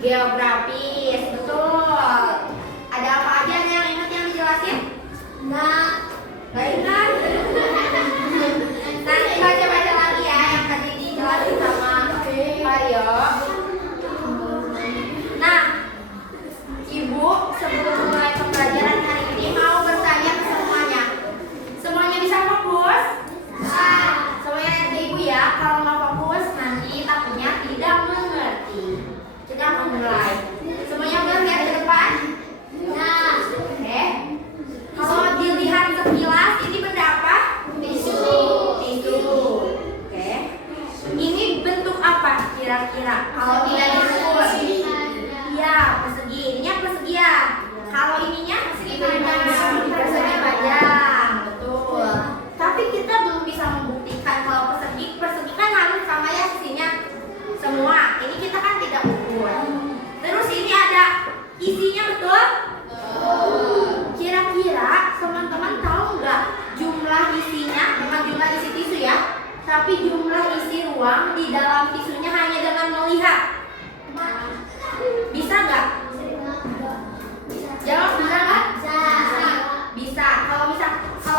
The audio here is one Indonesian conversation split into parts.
Geografis, betul. Ada apa aja yang ingat yang dijelasin? Nggak ingat? Nanti baca-baca lagi ya yang tadi dijelasin sama Mario. Nah, Ibu sebelum mulai pembelajaran hari ini mau bertanya ke semuanya. Semuanya bisa fokus? Semuanya lihat ke Ibu ya. Kalau nggak fokus nanti takutnya tidak mengerti. Kita akan mulai. Semuanya udah lihat ke depan? Oke. Kalau dilihat sekilas ini benda apa? Tisu. Oke. Ini bentuk apa kira-kira? Kalau tidak disebut? Iya, persegi. Ininya persegi ya. Kalau ininya persegi panjang. Betul. Tapi kita belum bisa membuktikan kalau persegi kan harus sama ya sisinya semua. Ini kita kan tidak ukur. Terus ini ada isinya, betul? Kira-kira teman-teman tahu nggak jumlah isinya? Bukan jumlah isi tisu ya, tapi jumlah isi ruang di dalam tisunya hanya dengan melihat. Bisa nggak? Jawab, bisa nggak? Bisa. Kalau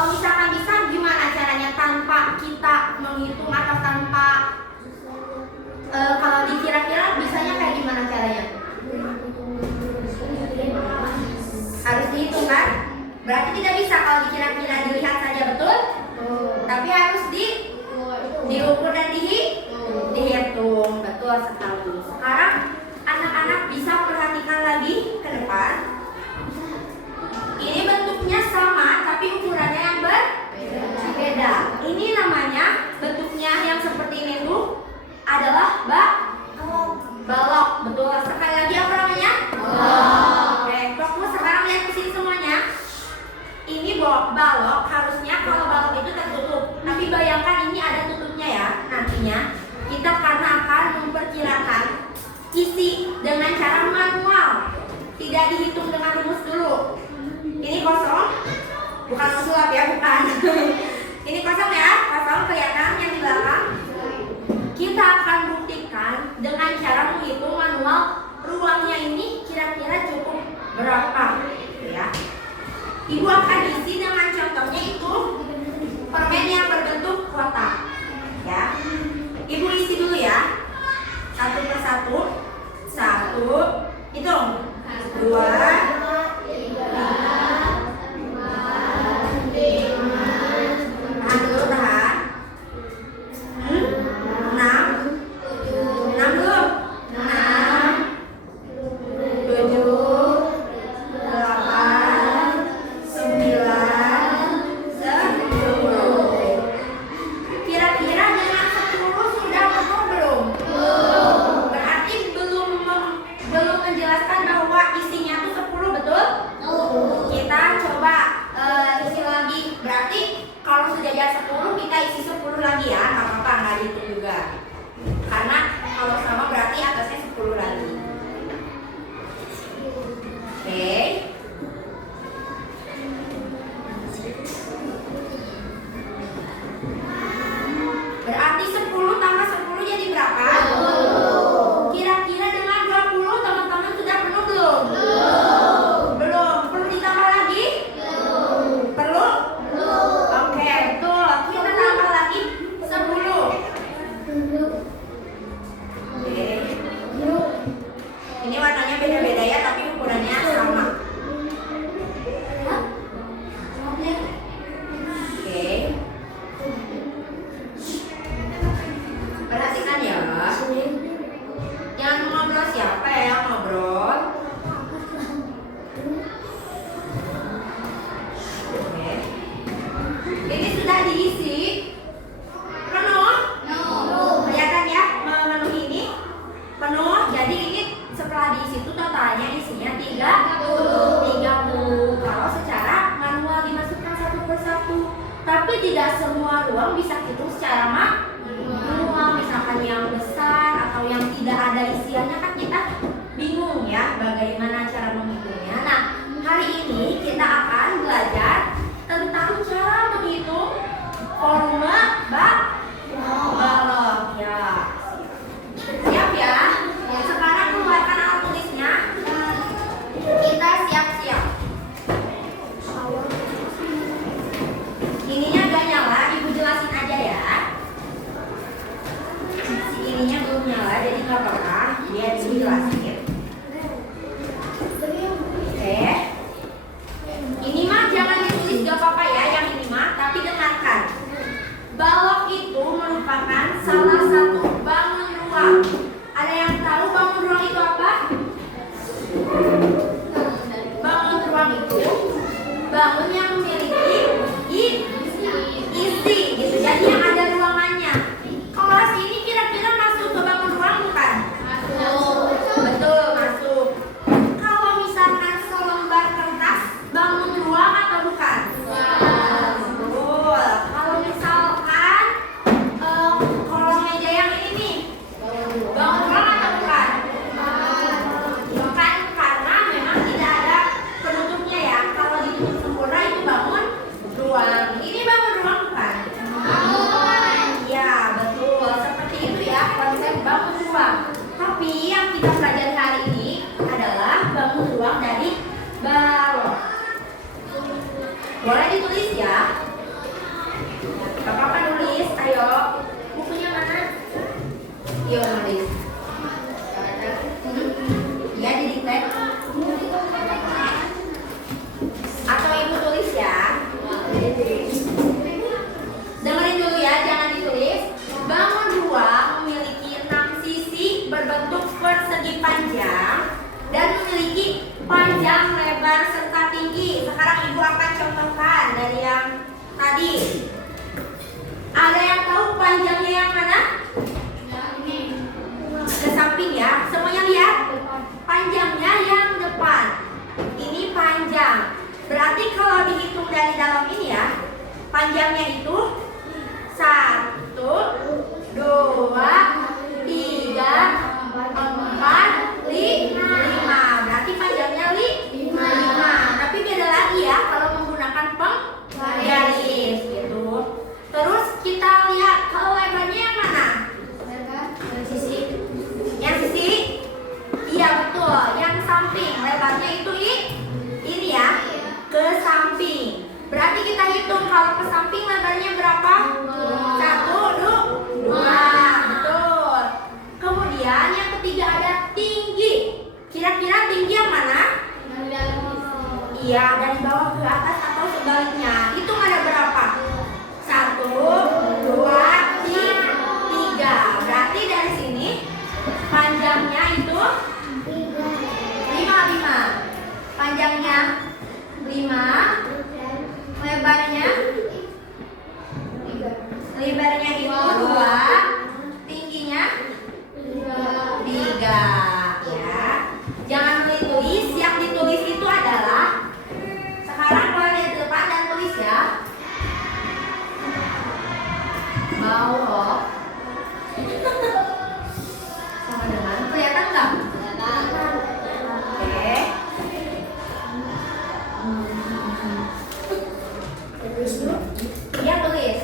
misalkan bisa, gimana caranya tanpa kita menghitung atau tanpa kalau dikira-kira bisanya kayak gimana caranya? Harus dihitung kan? Berarti tidak bisa kalau dikira-kira dilihat saja, betul? Tapi harus diukur dan dihitung. Betul sekali. Sekarang anak-anak bisa perhatikan lagi ke depan. Ini bentuknya sama tapi ukurannya yang berbeda. Ini namanya bentuknya yang seperti ini tuh adalah balok. Betul. Sekali lagi apa namanya? Oke, fokus sekarang lihat ke sini semuanya. Ini balok, harusnya kalau balok itu tertutup. Tapi bayangkan ini ada tutupnya ya. Nantinya kita karena akan memperkirakan isi dengan cara manual. Tidak dihitung dengan rumus dulu. Ini kosong. Bukan sulap ya, bukan. Ini kosong ya, kosong kelihatan yang di belakang. Kita akan buktikan dengan cara menghitung manual ruangnya ini kira-kira cukup berapa ya. Ibu akan isi dengan contohnya itu permen yang berbentuk kotak ya. Ibu isi dulu ya, satu persatu. Satu, hitung. 2, 3, 4, 5. Tahan dulu, tahan. 6 dulu. 6, 7, 8, 9, 10. Kira-kira dengan 10 sudah penuh belum? Berarti belum menjelaskan bahwa isinya tuh 10, betul? Kita coba isi lagi. Berarti kalau sudah jadi 10 kita isi 10 lagi ya. Nggak apa-apa, nggak dihitung juga. Karena kalau sama berarti atasnya 10 lagi. Oke. Berarti 10 tambah 10 jadi berapa? Kira-kira dengan 20 teman-teman sudah penuh belum? Belum. Perlu ditambah lagi? Perlu? Oke, betul. Kita tambah lagi 10. Oke. Ini warnanya beda-beda ya, tapi ukurannya sama. Oke. Perhatikan ya. Jangan ngobrol, siapa yang ngobrol? Oke. Ini sudah diisi. Penuh? Kelihatan ya memenuhi ini? Penuh. Jadi ini setelah diisi itu totalnya isinya 30. Kalau secara manual dimasukkan satu persatu. Tapi tidak semua ruang bisa hitung secara manual. Misalkan yang besar atau yang tidak ada isiannya kan kita bingung ya bagaimana cara menghitungnya. Nah, hari ini kita akan belajar tentang cara menghitung volume balok ya. Siap ya? Sekarang keluarkan alat tulis jelasin. Oke. Ini mah jangan ditulis gak apa-apa ya, yang ini mah, tapi dengarkan. Balok itu merupakan salah satu bangun ruang. Ada yang tahu bangun ruang itu apa? Bangun ruang itu bangun yang memiliki isi gitu. Jadi yang ada ruangannya. Kelas ini kira-kira masuk ke bangun ruang bukan? Masuk. Betul, masuk. Kalau misalkan selembar kertas bangun ruang atau bukan? Betul. Kalau misalkan kolong meja yang ini nih bangun ruang atau bukan? Bukan, karena memang tidak ada penutupnya ya. Kalau ditutup sempurna itu bangun ruang. Ini bangun ruang bukan? Ya, betul. Seperti itu ya konsep bangun ruang. Tapi yang kita pelajari hari ini adalah bangun ruang dari balok. Boleh ditulis ya? Gak apa-apa nulis, ayo. Bukunya mana? Yuk nulis. Ya, didikte. Atau ibu tulis ya. Dengerin dulu ya, jangan ditulis. Bangun ruang memiliki 6 sisi berbentuk persegi panjang dan memiliki panjang, lebar, serta tinggi. Sekarang ibu akan contohkan dari yang tadi. Ada yang tahu panjangnya yang mana? Ke samping ya. Semuanya lihat. Panjangnya yang depan. Ini panjang. Berarti kalau dihitung dari dalam ini ya, panjangnya itu 1, 2, 3, 4, 5. Berarti panjangnya 5. Tapi beda lagi ya kalau menggunakan penggaris gitu. Terus kita lihat kalau lebarnya yang mana? Yang sisi? Iya betul, yang samping. Lebarnya itu ini ya, ke samping. Berarti kita hitung kalau ke samping lebarnya berapa? 1, 2. Betul. Kemudian yang ketiga ada tinggi. Kira-kira tinggi yang mana? Iya, dari bawah ke atas atau sebaliknya. Hitung ada berapa? 1, 2, 3. Berarti dari sini panjangnya itu 5. Panjangnya 5. Lebarnya itu 2. Tingginya 3 ya. Jangan tulis, yang ditulis itu adalah, sekarang mulai dari depan dan tulis ya. Balok sama dengan, kelihatan nggak? Oke. Iya tulis.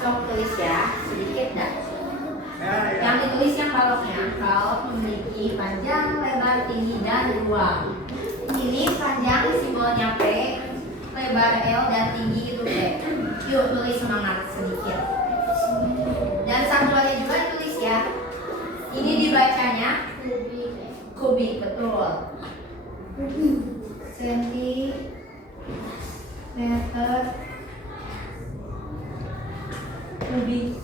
Sok tulis ya, sedikit dah. Yang ditulis yang baloknya, balok memiliki panjang, lebar, tinggi, dan ruang. Ini panjang simbolnya P, lebar L, dan tinggi itu T. Yuk tulis semangat sedikit. Dan satu lagi juga tulis ya. Ini dibacanya kubik, betul. sentimeter kubik.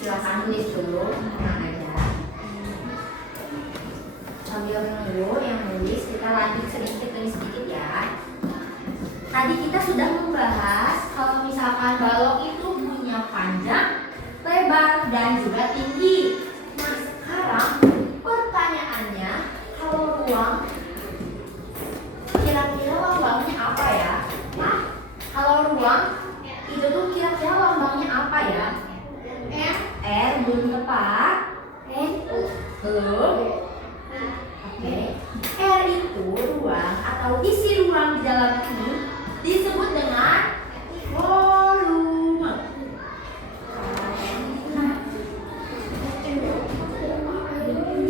Silahkan tulis dulu, tenang aja. Sambil menunggu yang nulis, kita lanjut sedikit ya. Tadi kita sudah membahas kalau misalkan balok itu punya panjang, lebar, dan juga tinggi. Nah sekarang pertanyaannya, kalau ruang kira-kira lambangnya apa ya? Nah kalau ruang itu tuh kira-kira lambangnya apa ya? R belum tepat. Belum. Oke. R itu ruang atau isi ruang di dalam ini disebut dengan volume.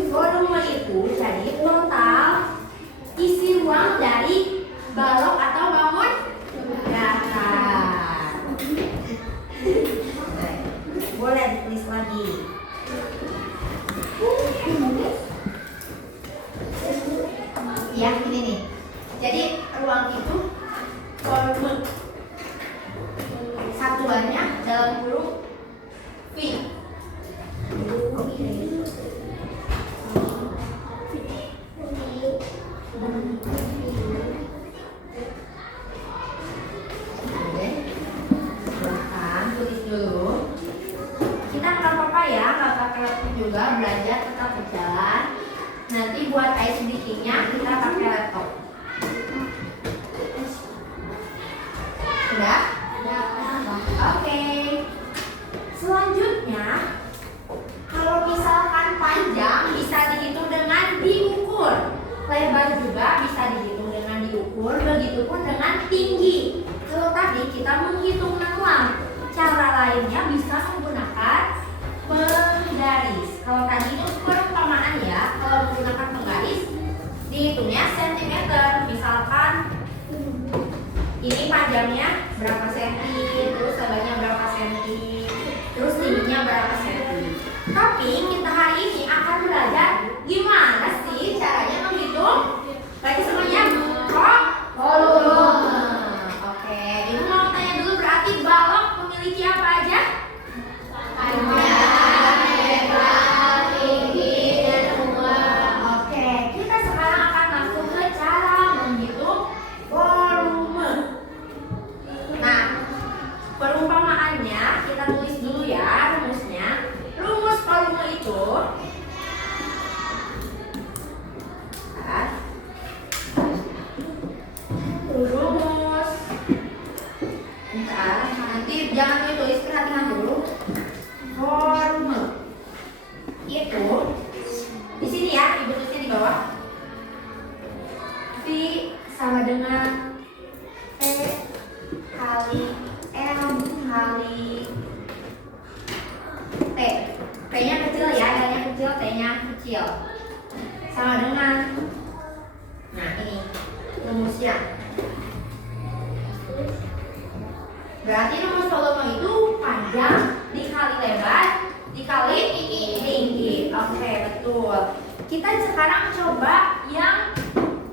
Volume itu jadi total isi ruang dari balok atau bangun datar. Boleh ditulis lagi. Ya, ini nih. Jadi ruang itu volume. Satuannya dalam huruf V. Juga belajar tetap berjalan. Nanti buat ice breaking-nya kita pakai laptop. Sudah? Oke. Selanjutnya, kalau misalkan panjang bisa dihitung dengan diukur. Lebar juga bisa dihitung dengan diukur. Begitupun dengan tinggi. Kalau tadi kita menghitung manual, cara lainnya bisa menggunakan penggaris. Kalau tadi itu perumpamaan ya, kalau menggunakan penggaris dihitungnya sentimeter. Misalkan ini panjangnya berapa senti, terus lebarnya berapa senti, terus tingginya berapa senti. Tapi kita hari ini akan belajar gimana sih caranya menghitung. Lagi semuanya volume. Oke, ibu mau tanya dulu, berarti balok memiliki apa aja? Perumpamaannya kita tulis dulu ya rumusnya. Rumus volume itu rumus. Bentar, nanti jangan ditulis, perhatikan dulu. Volume itu di sini ya, ibu tulisnya di bawah. V sama dengan P kali L kali T. P-nya kecil ya, L-nya kecil, T-nya kecil. Sama dengan, nah ini rumusnya. Berarti rumus volume itu panjang dikali lebar dikali tinggi. Oke, betul. Kita sekarang coba yang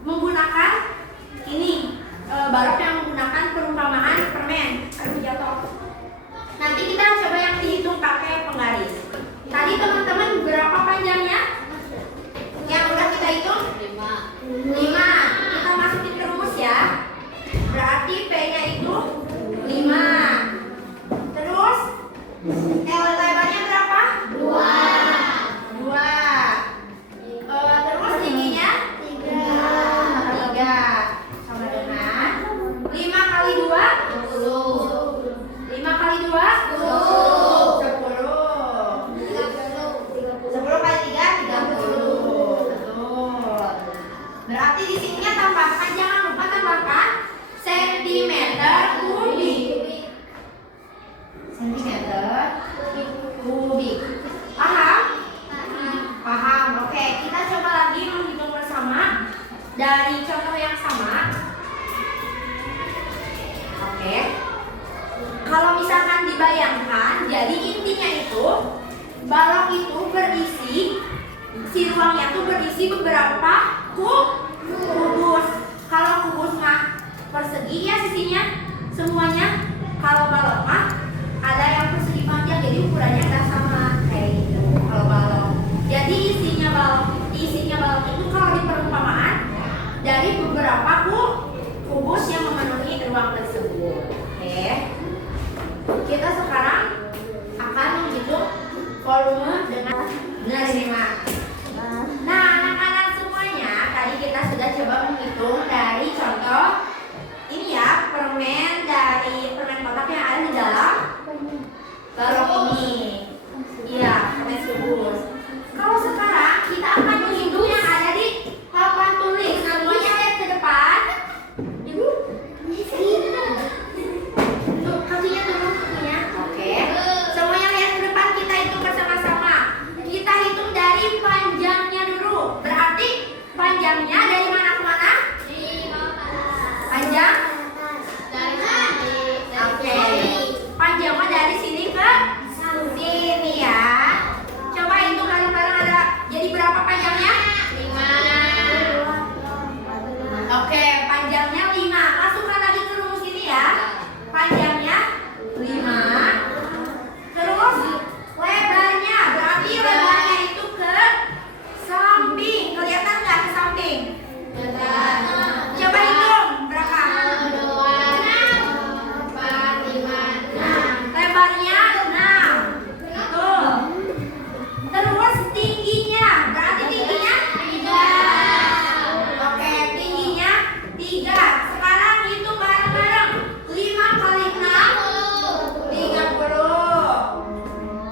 menggunakan ini balok yang menggunakan perumpamaan permen. Aduh jatuh. Nanti kita coba yang dihitung pakai penggaris. Tadi teman-teman berapa panjangnya? Yang udah kita 5. Kita masukin ke rumus ya. Berarti P-nya itu 5. Terus lebarnya berapa? 2. Terus tingginya 3. Sama dengan 5 kali 2 10. 5 kali 2 10. 10 kali 3 30. Betul. Berarti di sininya tambahkan, jangan lupa tambahkan sentimeter kubik. Sentimeter kubik. Paham? Paham. Oke, kita coba lagi menghitung bersama dari contoh yang sama. Oke. Kalau misalkan dibayangkan, jadi intinya itu balok itu berisi, si ruangnya itu berisi beberapa kubus. Kalau kubus mah persegi ya sisinya semuanya. Kalau balok mah ada yang persegi panjang, jadi ukurannya nggak sama kayak gitu. Kalau balok, jadi isinya balok itu kalau di perumpamaan dari beberapa kubus yang memenuhi ruang tersebut. Oke. Kita sekarang akan menghitung volume dengan Mak. Nah, anak-anak semuanya, tadi kita sudah coba menghitung dari contoh ini ya, permen kotak yang ada di dalam balok ini. Iya, permen kubus. Kalau sekarang kita akan menghitung yang ada di papan tulis. Semuanya lihat ke depan. Ibu, tuh kakinya turun kakinya. Oke. Semuanya lihat ke depan, kita hitung bersama-sama. Kita hitung dari panjangnya dulu. Berarti panjangnya dari mana ke mana? Panjang? Oke. Panjangnya dari sini ke sini ya. Coba hitung bareng-bareng, ada jadi berapa panjangnya? 5. Oke, panjangnya 5. Masukkan lagi ke rumus ini ya. Panjangnya 5. Terus lebarnya, berarti lebarnya itu ke samping. Kelihatan nggak ke samping? Coba hitung berapa? 6. Lebarnya 6. Betul. Terus tingginya, berarti tingginya 3. Oke, tingginya 3. Sekarang hitung bareng-bareng. 5 kali 6 30.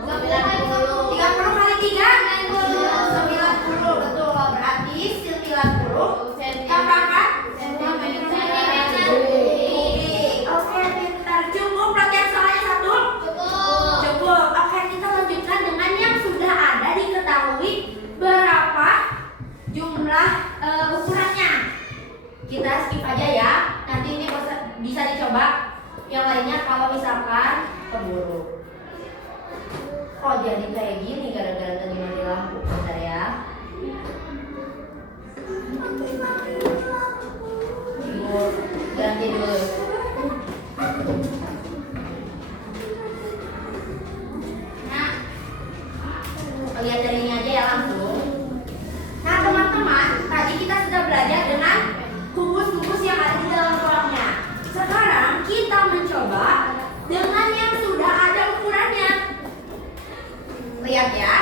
30 kali 3 90. Betul. Berarti 90 tambahkan kubik. Oke, pintar. Cukup latihan soalnya 1? Cukup. Oke, kita lanjutkan dengan yang sudah ada diketahui berapa jumlah ukurannya. Kita skip aja ya. Nanti ini bisa dicoba. Yang lainnya kalau misalkan keburu. Kok jadi kayak gini gara-gara tadi mati lampu? Bentar ya. Ibu ganti dulu. Nah, lihat dari ini aja ya langsung. Nah teman-teman, tadi kita sudah belajar dengan kubus-kubus yang ada di dalam ruangnya. Sekarang kita mencoba dengan yang sudah ada ukurannya. Lihat ya.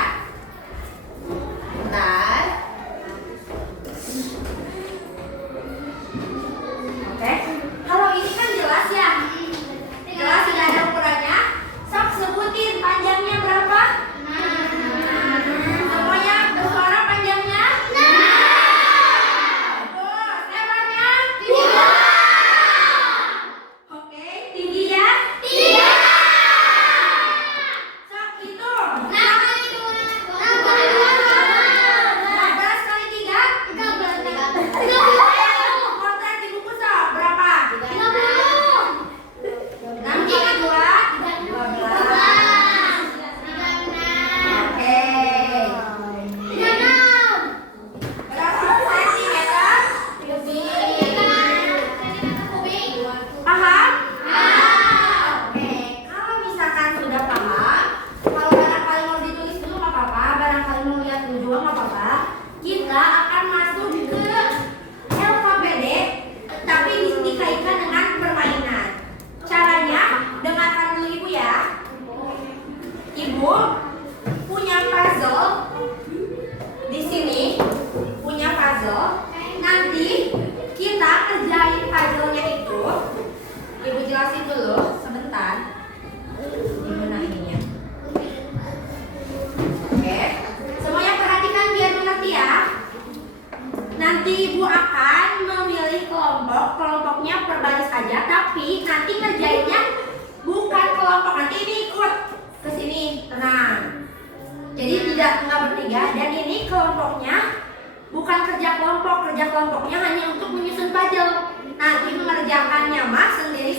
Nanti ibu akan memilih kelompoknya per baris aja, tapi nanti ngerjainnya bukan kelompok, nanti ini ikut ke sini, tenang. Jadi tidak bertiga, dan ini kelompoknya bukan kerja kelompoknya hanya untuk menyusun puzzle. Nanti mengerjakannya mah sendiri.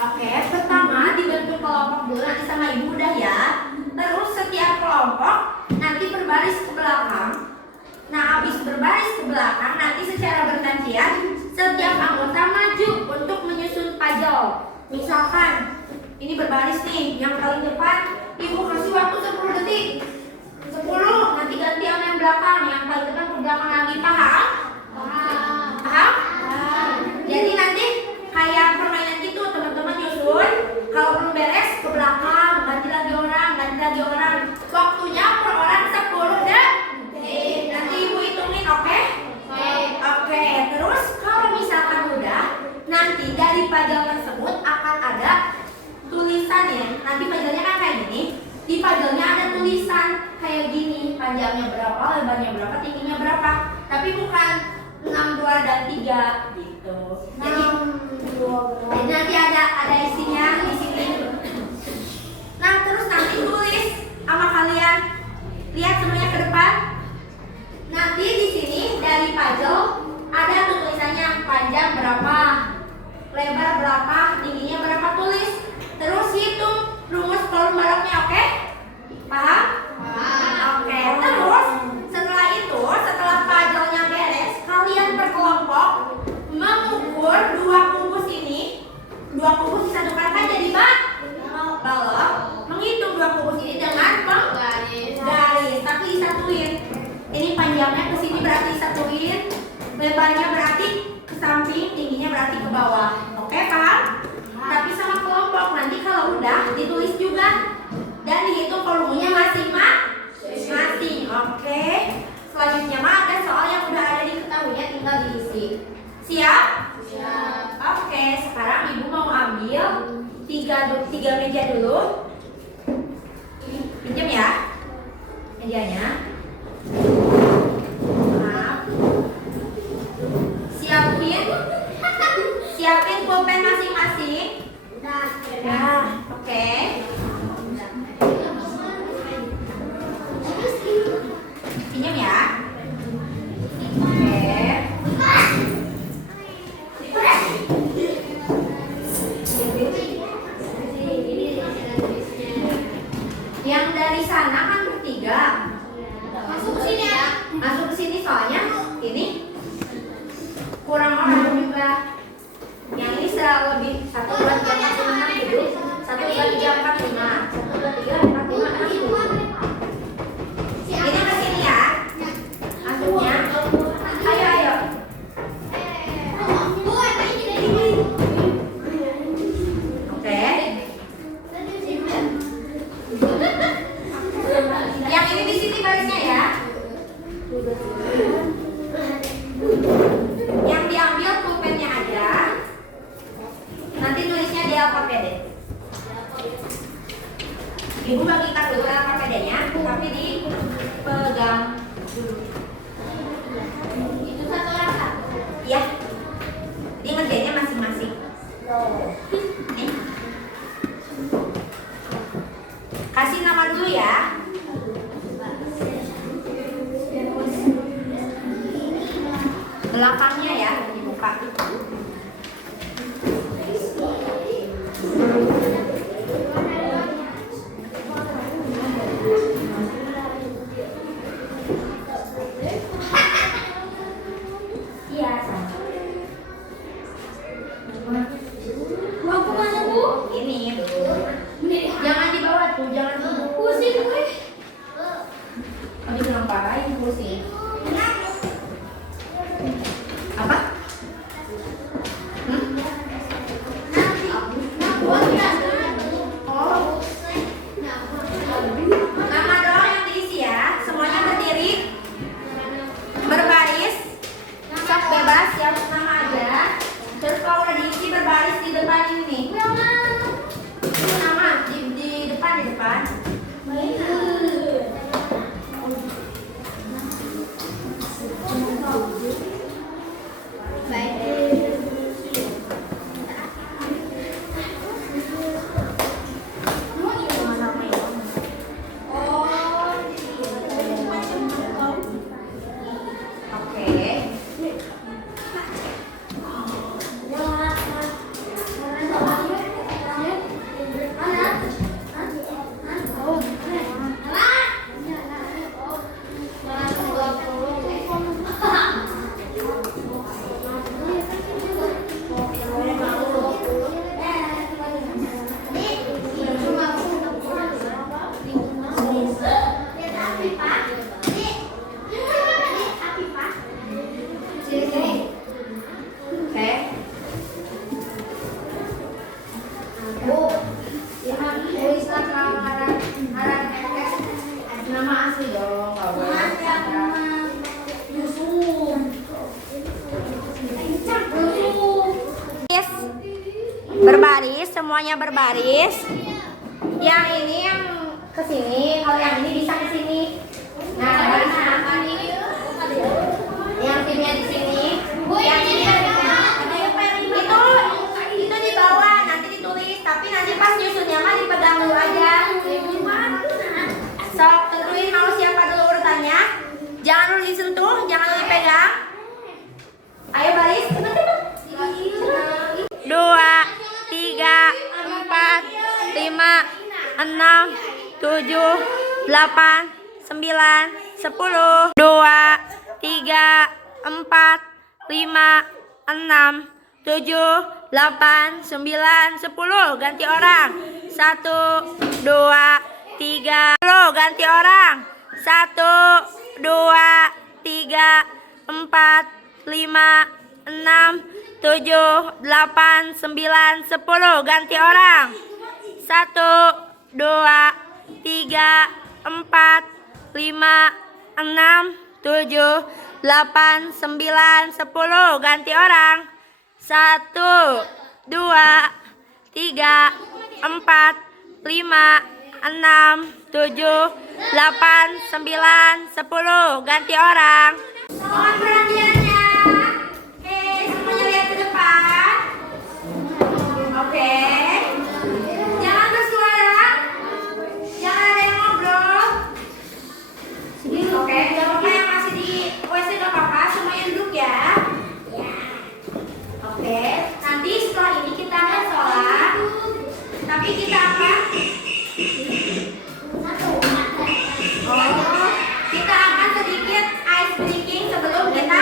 Oke, pertama dibentuk kelompok dulu nanti sama ibu udah ya. Terus setiap kelompok nanti berbaris ke belakang. Nah, habis berbaris ke belakang nanti secara bergantian setiap anggota maju untuk menyusun puzzle. Misalkan ini berbaris nih, yang paling depan ibu kasih waktu 10 detik. 10, nanti ganti sama yang belakang, yang paling depan ke belakang lagi. Paham? Paham? Jadi nanti kayak permainan gitu, teman-teman nyusun. Kalau belum beres ke belakang, ganti lagi orang. Waktunya per orang 10 detik. Nanti ibu hitungin, oke? Oke. Terus kalau misalkan udah, nanti dari puzzle tersebut akan ada tulisan ya. Nanti puzzle-nya kan kayak gini. Di puzzle-nya ada tulisan kayak gini, panjangnya berapa, lebarnya berapa, tingginya berapa. Tapi bukan 6, 2, dan 3 gitu. Jadi nanti ada isinya di sini. Nah, terus nanti tulis sama kalian. Lihat semuanya ke depan. Nanti di sini dari puzzle ada tulisannya, panjang berapa, lebar berapa, tingginya berapa, tulis. Terus hitung rumus volume baloknya, oke? Paham? Oke. Terus setelah itu, setelah puzzle-nya beres, kalian berkelompok mengukur 2 kubus ini. 2 kubus disatukan kan jadi balok. Menghitung 2 kubus ini dengan garis, tapi disatuin. Ini panjangnya ke sini berarti disatuin, lebarnya berarti ke samping, tingginya berarti ke bawah. Oke, paham? Tapi sama kelompok, nanti kalau udah ditulis juga dan dihitung volumenya masing-masing. Oke. Selanjutnya mah ada soal yang udah ada diketahuinya, tinggal diisi. Siap? Oke, sekarang ibu mau ambil 3 meja dulu. Pinjam ya mejanya. Maaf. Siapin pulpen masing-masing. Nah, oke. Pinjam ya. Oke. Yang dari sana kan bertiga. Masuk ke sini ya. Masuk ke sini soalnya ini kurang orang juga. Yang ini lebih 1, 2, 3, 4, 5 duduk. 1, 2, 3, 4, 5. 1, 2, 3, 4, 5, 6. Ini ke sini ya. Masuknya. Ayo. Oke. Yang ini di sini barisnya ya. Yang diambil pulpennya aja. Nanti tulisnya di LKPD. Ibu bagikan dulu LKPD-nya, tapi dipegang dulu. Itu satu orang kan? Iya. Ini ngerjainnya masing-masing. Nih. Kasih nama dulu ya. Belakangnya ya, dibuka. Iya, sama. Aku mana, Bu? Ini, Bu. Jangan dibawa tuh, jangan duduk. Pusing gue. Oh, dibilang parahin pusing. Apa? semuanya berbaris. Yang ini yang ke sini, kalau yang ini bisa ke sini. Nah, yang timnya di sini. Yang ini itu di bawah, nanti ditulis. Tapi nanti pas nyusunnya mah dipegang dulu aja. Sok tentuin mau siapa dulu urutannya. Jangan dulu disentuh, jangan dulu dipegang. Ayo baris, cepet-cepet. 2, 3, 4, 5, 6, 7, 8, 9, 10, 2, 3, 4, 5, 6, 7, 8, 9, 10. Ganti orang. 1, 2, 3, 10. Ganti orang. 1, 2, 3, 4, 5, 6, 7, 8, 9, 10. Ganti orang. 1, 2, 3, 4, 5, 6, 7, 8, 9, 10. Ganti orang. 1, 2, 3, 4, 5, 6, 7, 8, 9, 10. Ganti orang. Mohon perhatiannya. Oke, semuanya lihat ke depan. Oke. Jangan bersuara. Jangan ada yang ngobrol. Oke, jangan lupa yang masih di WC gak apa-apa, semuanya duduk ya. Oke, nanti setelah ini kita akan sholat. Tapi kita akan kita akan sedikit ice breaking sebelum kita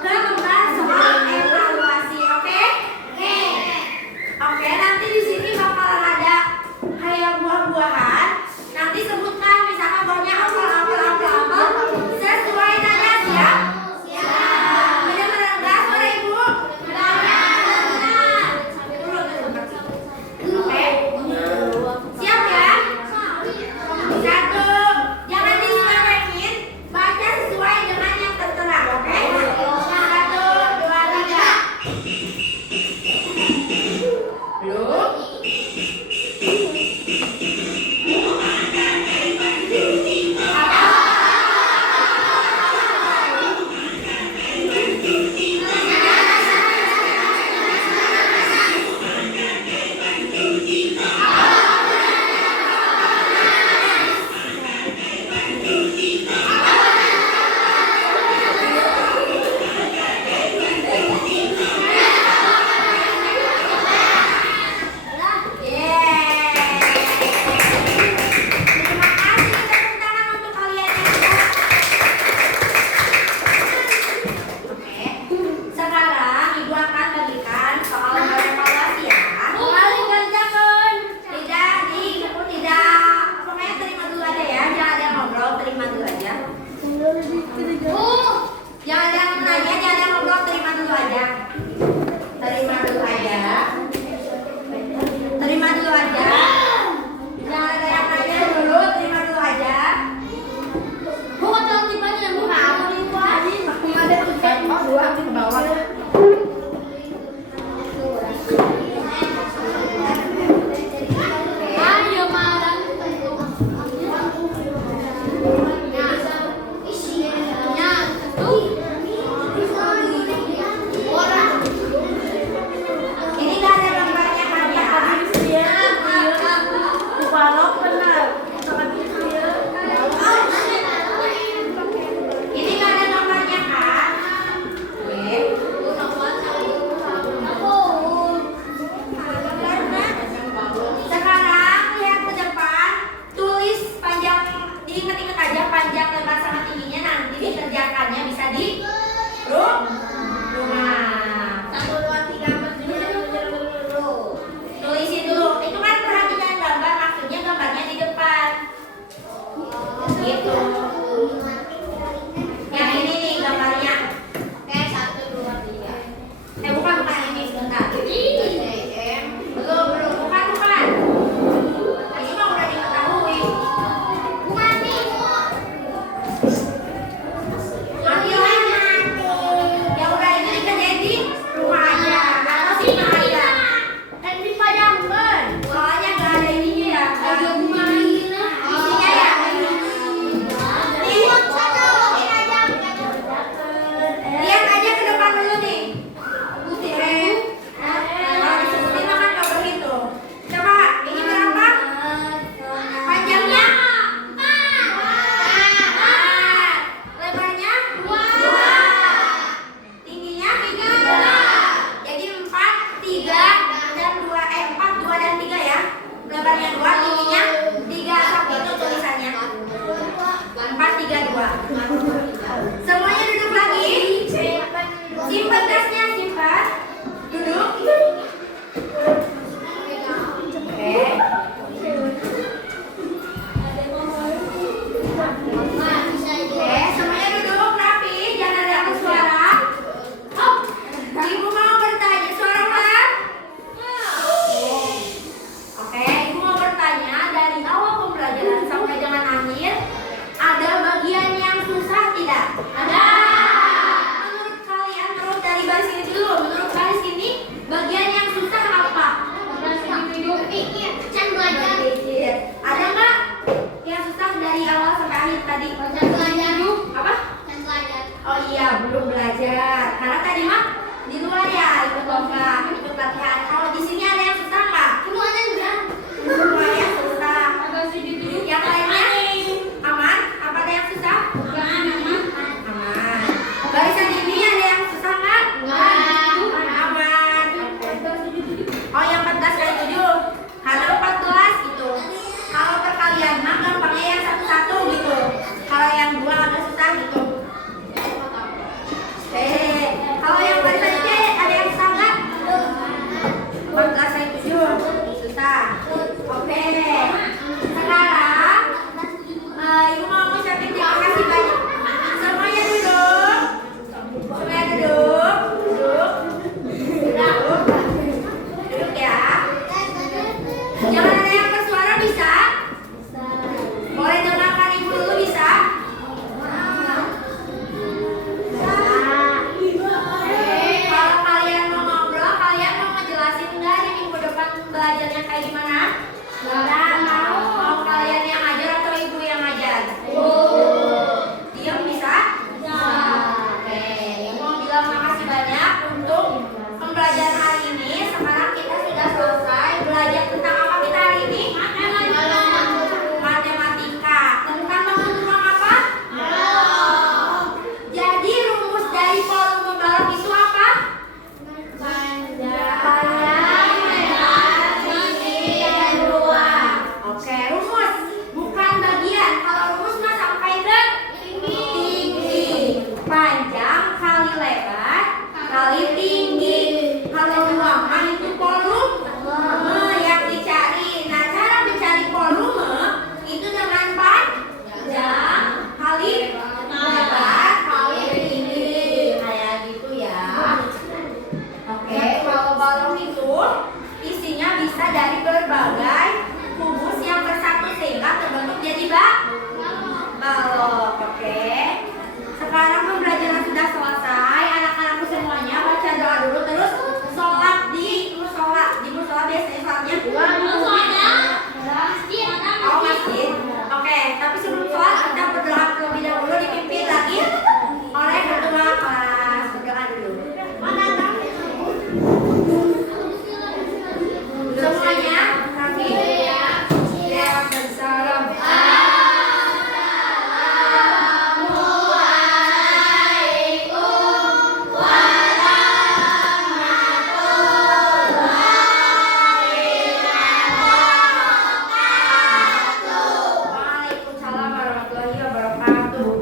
ke membahas soal evaluasi, oke? Oke, nanti di sini bakalan ada kayak buah-buahan. Nanti sebutkan misalkan buahnya apel. Sesuai nanya, siap? Siap. Benar-benar enggak suara ibu? Benar. Oke. Siap ya? 1. Jangan diselewengin. Baca sesuai dengan yang tertera, oke? 1, 2, 3. Belum? Ingat-ingat aja panjang, lebar sama tingginya nanti dikerjakannya bisa di Semoga ikut latihan. Kalau di sini ada yang susah nggak? Semua yang susah. Yang lainnya aman? Apa ada yang susah? Aman. Barisan ini ada yang susah nggak? Aman. Oh, yang 14 kali 7 karena 14 gitu. Kalau perkalian mah gampangnya yang satu-satu gitu. Kalau yang dua agak susah gitu. Kalau yang barisan ini ada yang susah nggak? 14 kali 7 susah. Oke. Sekarang Ibu mau ngucapin terima kasih banyak. Semuanya duduk. Semuanya duduk. Duduk ya. Jangan ada yang bersuara, bisa? Boleh dengarkan Ibu dulu, bisa? Kalau kalian mau ngobrol, kalian mau ngejelasin nggak yang minggu depan belajarnya kayak gimana? Mau kalian yang ngajar atau Ibu yang ngajar? Diam bisa? Oke, Ibu mau bilang makasih banyak untuk pembelajaran hari ini. Sekarang kita sudah selesai belajar tentang apa kita hari ini? Matematika. Tentang menghitung apa? Jadi rumus dari volume balok itu apa? Oke, rumus bukan bagian. Kalau rumus mah sampai ke tinggi. Panjang kali lebar kali tinggi. Kalau ruangan itu volume yang dicari. Nah, cara mencari volume itu dengan panjang kali lebar kali tinggi. Kayak gitu ya. Oke, kalau balon itu isinya bisa dari berbagai kubus yang bersatu sehingga terbentuk jadi balok. Oke. Sekarang pembelajaran sudah selesai. Anak-anakku semuanya baca doa dulu, terus sholat di musola. Di musola biasanya sholatnya masjid. Oke, tapi sebelum sholat kita berdoa terlebih dahulu, dipimpin lagi oleh ketua kelas. Berdoa dulu. Semuanya kami ya bersalam. Waalaikumsalam warahmatullahi wabarakatuh.